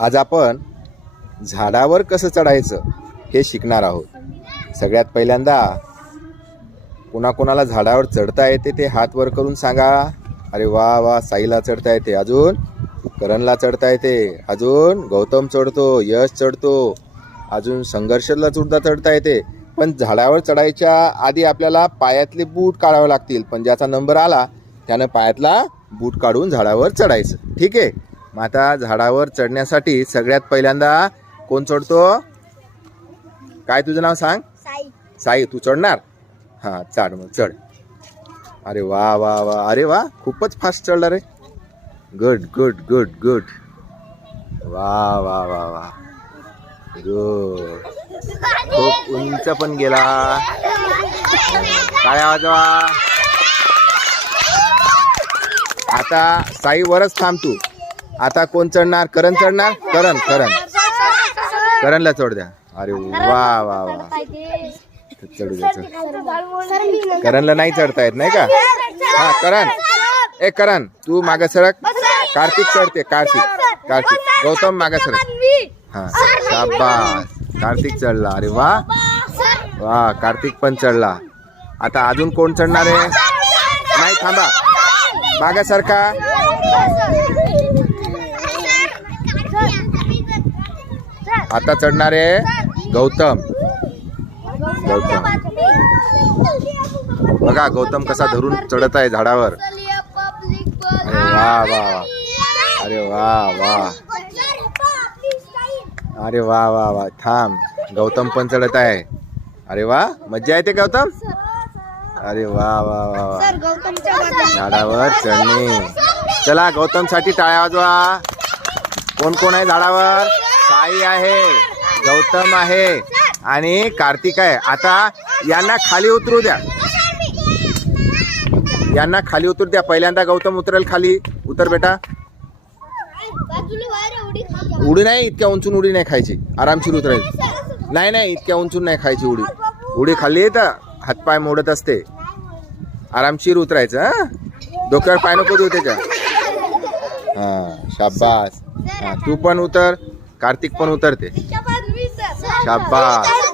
आज आपण झाडावर कसं चढायचं हे शिकणार आहोत. सगळ्यात पहिल्यांदा कोणाकोणाला झाडावर चढता येते ते हात वर करून सांगा. अरे वा वा साईला चढता येते. अजून? करणला चढता येते. अजून? गौतम चढतो यश चढतो. अजून संघर्षला सुद्धा चढता येते. पण झाडावर चढायच्या आधी आपल्याला पायातले बूट काढावे लागतील. पण ज्याचा नंबर आला त्यानं पायातला बूट काढून झाडावर चढायचं. ठीक आहे? मग आता झाडावर चढण्यासाठी सगळ्यात पहिल्यांदा कोण चढतो? काय तुझं नाव सांग? साई. साई तू चढणार? हां चढ मग चढ. अरे वा वा वा. अरे वा खूपच फास्ट चढला रे. गुड गुड गुड गुड वा वा वा वा. गुड खूप उंच पण गेला. काय आवाज वा आता साई वरच थांब तू. आता कोण चढणार? करण चढणार? करण करण. करणला चढ द्या. अरे वा वा वा. चढू द्या चढ करणला नाही चढता येत नाही का? हा करण. ए करण तू मागे सरक. कार्तिक चढते कार्तिक. कार्तिक. गौतम मागे सरक. हा शाबास. कार्तिक चढला. अरे वा. वा कार्तिक पण चढला. आता अजून कोण चढणार आहे? नाही थांबा. मागासारखा सरका आता चढणार आहे गौतम. गौतम. बघा गौतम कसा धरून चढत आहे झाडावर. अरे वा वा वा. अरे वा वा. अरे वा वा वा. थांब. गौतम पण चढत आहे. अरे वा मज्जा येते गौतम. अरे वा वा वा वा. झाडावर चढणे. चला गौतमसाठी टाळ्या वाजवा. कोण कोण आहे झाडावर? साई आहे गौतम आहे आणि कार्तिक आहे. आता यांना खाली उतरू द्या. यांना खाली उतरू द्या. पहिल्यांदा गौतम उतरेल खाली. उतर बेटा. उडी नाही इतक्या उंचून उडी नाही खायची. आरामशीर उतरायची नाही नाही इतक्या उंचून नाही खायची उडी. उडी खाल्ली तर हातपाय मोडत असते. आरामशीर उतरायचं हा? डोक्यावर पाय नको देऊ त्याच्या. हा शाबास. तू पण उतर. कार्तिक पण उतरते. शाबास.